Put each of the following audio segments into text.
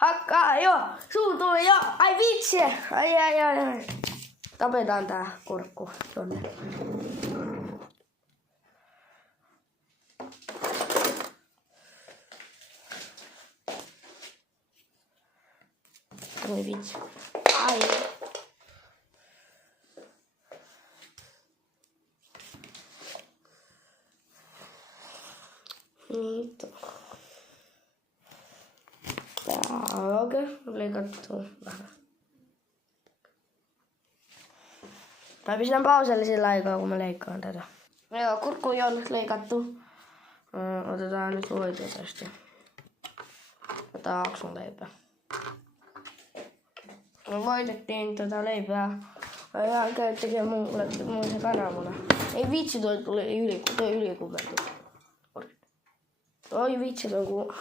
Hakkaa jo! Suu tuli jo! Ai vitsi! Ai. Tapetaan tää kurkku tonne. Ai vitsi. Ai. Niin. Okei, leikattu vähän. Mä pistän pauselle sillä aikaa, kun mä leikkaan tätä. Joo, kurkku on nyt leikattu. Otetaan nyt voita tästä. Otetaan aksun leipää. Me voitettiin tätä leipää. Mä ihan käyn tekemään muun se kananmuna. Ei vitsi, toi tuli ylikuumentu. Oi vitsi, toi ku...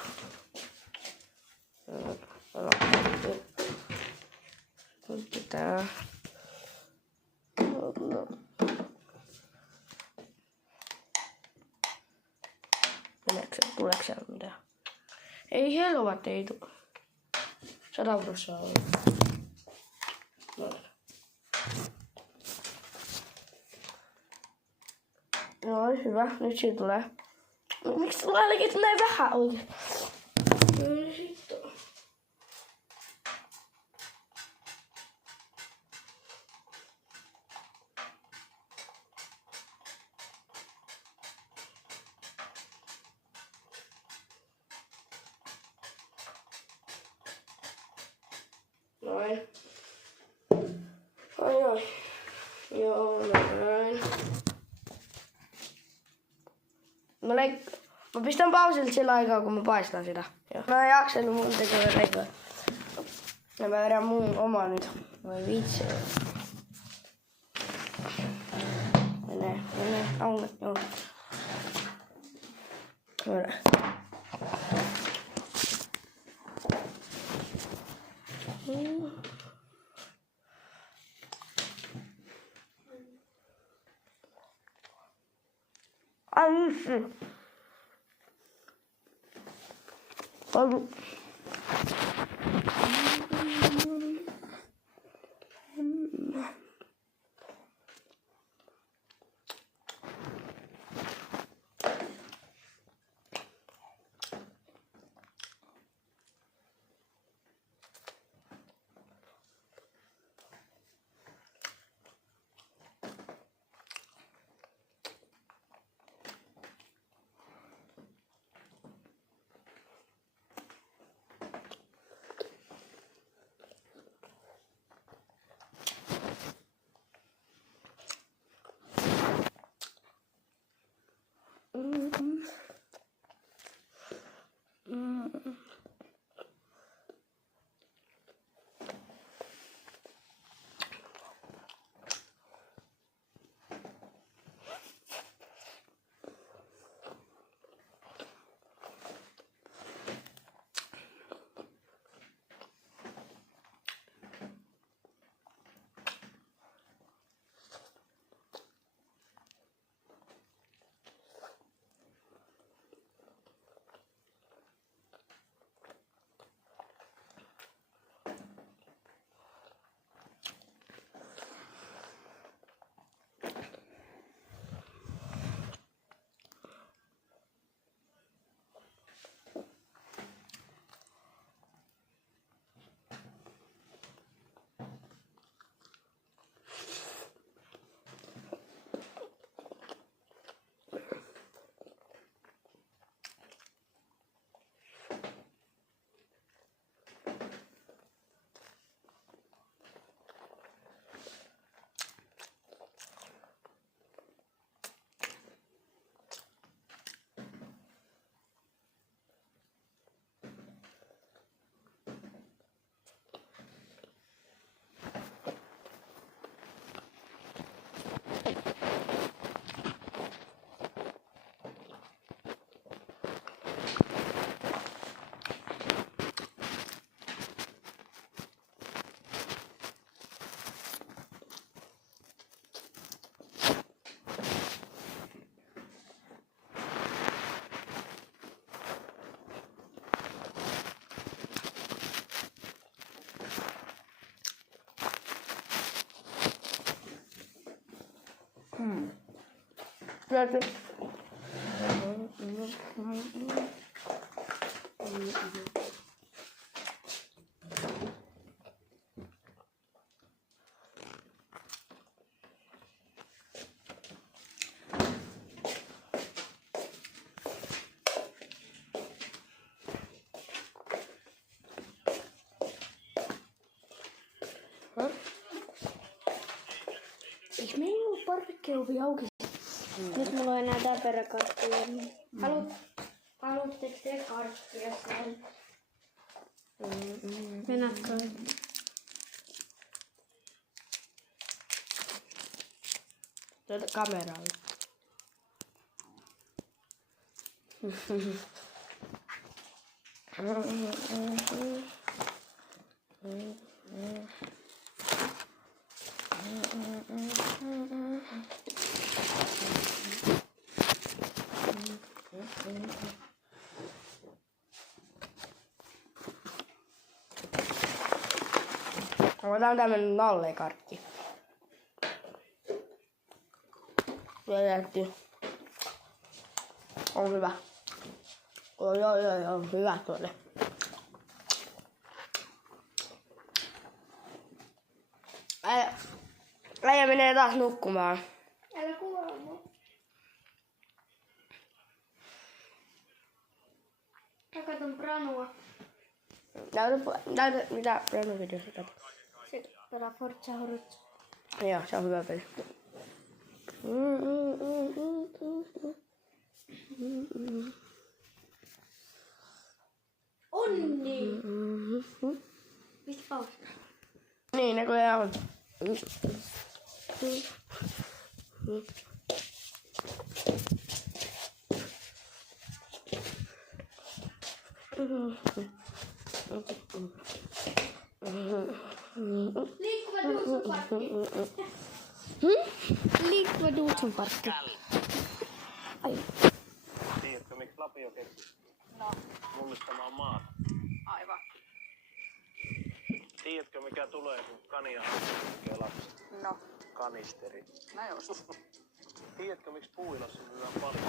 Nyt pitää... Tuleeko se mitään? Ei helvat, ei tule. 100% on. No hyvä, nyt siitä tulee. Miksi tulee ainakin näin vähän oikein? Noin. Ai. Joo, noin. Mä pistän pausille sillä aikaa, kun mä paistan sitä. Joo. Mä en jaksanut mun tekee leipää. Ja mä vedän mun oma nyt. Voi vitsi. Menee. Aunet, joo. Menee. Ai vitsi. Löytyy. Eikö meillä ollut parvekkeovi auki? Nyt mulla on enää täpäräkarkkuja. Haluatteko te karkkuja saada? Mennätkö? Tuota kameralle. Otetaan tämmönen nallekarkki. Vedetty. On hyvä. Joo, hyvä tuolle. Äijä menee taas nukkumaan. Älä kuole. Mä katon Branua. Näytä mitä Brano-videossa katsot. Se pelaa Forza Horizon. Joo, se on hyvä peli. Onni! Pistä pausta. Niin, ne kyllä on. Liikkuva Duutsonparkki. Liikkuva Duutsonparkki. Ai. Tiedätkö, miksi Lapio keksi mullistamaan maata? Aivan. Tiedätkö, mikä tulee, kun kania hakee lapsi? No, Kanisteri. no just. Tiedätkö, miksi puuilassa myydään paljon?